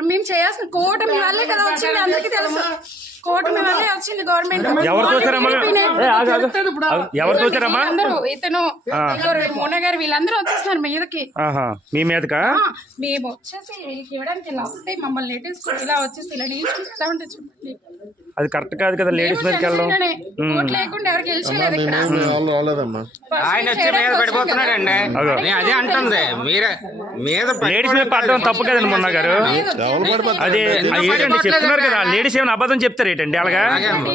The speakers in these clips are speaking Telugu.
చేస్తారు. మేము చేయాల్సిన కూటమి వల్లే కదా వచ్చింది, అందరికీ తెలుసు. కూటమి వల్లే వచ్చింది గవర్నమెంట్. అందరూ ఇతను మోన గారు వీళ్ళందరూ వచ్చేస్తున్నారు మీదకి. మీ మీదకా? మేము వచ్చేసి వీళ్ళకి ఇవ్వడానికి ఇలా వస్తే మమ్మల్ని లేటెస్ట్ ఇలా వచ్చేసి ఇలా నిల్చుంటే ఎలా ఉంటుంది చెప్పండి. అది కరెక్ట్ కాదు కదా, లేడీస్ మీదకి వెళ్ళడం. ఓట్లు లేకుండా ఎవరికి గెలిచలేదు ఇక్కడ. ఆయన వచ్చి మీద పడిపోతున్నాడండి, అదే అంటుంది. మీరే మీద లేడీస్ మీద పడడం తప్పు కదండి మొన్న గారు. అదే ఏంటండి చెప్తున్నారు కదా, లేడీస్ ఏమైనా అబద్ధం చెప్తారు ఏంటండి అలాగా?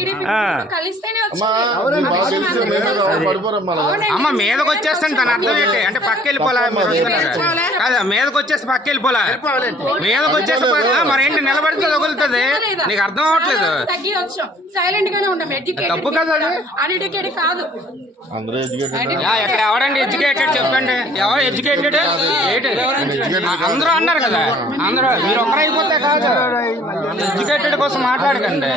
అమ్మ మీదకి వచ్చేస్తాను తన అర్థం ఏంటి అంటే పక్క వెళ్ళిపోలా, మీరు వస్తున్నారు కదా, మీదకి వచ్చేసి పక్క వెళ్ళిపోలా, మీదకి వచ్చేసి మరేంటి నిలబడితే తగులుతుంది, నీకు అర్థం అవ్వట్లేదు. సైలెంట్ గానే ఉన్నాం. తప్పు కదా అది, అన్ఎడ్యుకేటెడ్ కాదు. ఎక్కడ ఎవరండి ఎడ్యుకేటెడ్ చెప్పండి, ఎవరు ఎడ్యుకేటెడ్? అందరూ అన్నారు కదా, అందరూ మీరు ఒక్కరైపోతే కాదు, ఎడ్యుకేటెడ్ కోసం మాట్లాడకండి.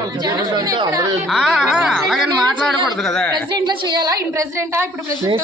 అలాగే మాట్లాడకూడదు కదా. ప్రెసిడెంట్ లో చేయాలా? ఇన్ ప్రెసిడెంటా? ఇప్పుడు ప్రెసిడెంట్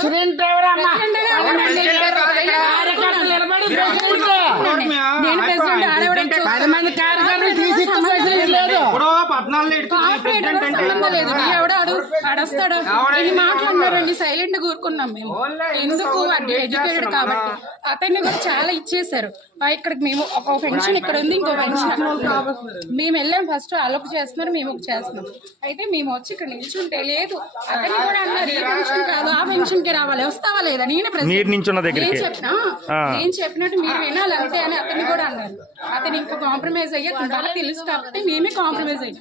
మాట్లాడినారండి, సైలెంట్ గా కూరుకున్నాం మేము. ఎందుకు అంటే ఎడ్యుకేటెడ్ కాబట్టి అతన్ని కూడా చాలా ఇచ్చేసారు. ఇక్కడికి మేము ఒక పెన్షన్ ఇక్కడ ఉంది, ఇంకో పెన్షన్ మేము వెళ్ళాం. ఫస్ట్ అలొక చేస్తున్నారు, మేము ఒక చేస్తున్నాం. అయితే మేము వచ్చి ఇక్కడ నిల్చుంటే లేదు, అతన్ని కూడా అన్నారు ఈ పెన్షన్ కాదు ఆ పెన్షన్ కి రావాలి, వస్తావా లేదా? నేను చెప్పినట్టు మీరు వినాలి అంతే అని అతన్ని కూడా అన్నారు. అతను ఇంకా కాంప్రమైజ్ అయ్యే వాళ్ళకి తెలుసు కాబట్టి మేమే కాంప్రమైజ్ అయ్యాం.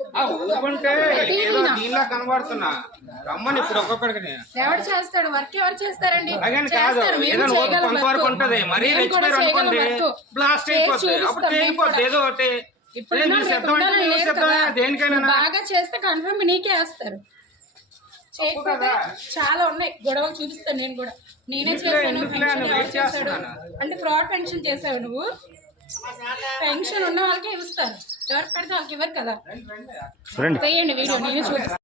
ఎవరు చేస్తాడు వర్క్? ఎవరు చేస్తారండి? బాగా చేస్తే కన్ఫర్మ్ నీకే వేస్తారు. చేయకపోతే చాలా ఉన్నాయి గొడవలు, చూపిస్తాను నేను కూడా. నేనే చేశాను అంటే ఫ్రాడ్ పెన్షన్ చేసావు నువ్వు. పెన్షన్ ఉన్న వాళ్ళకే ఇస్తారు, ఎవరికి పడితే వాళ్ళకి ఇవ్వరు కదా. వేయండి వీడియో, నేనే చూపిస్తాను.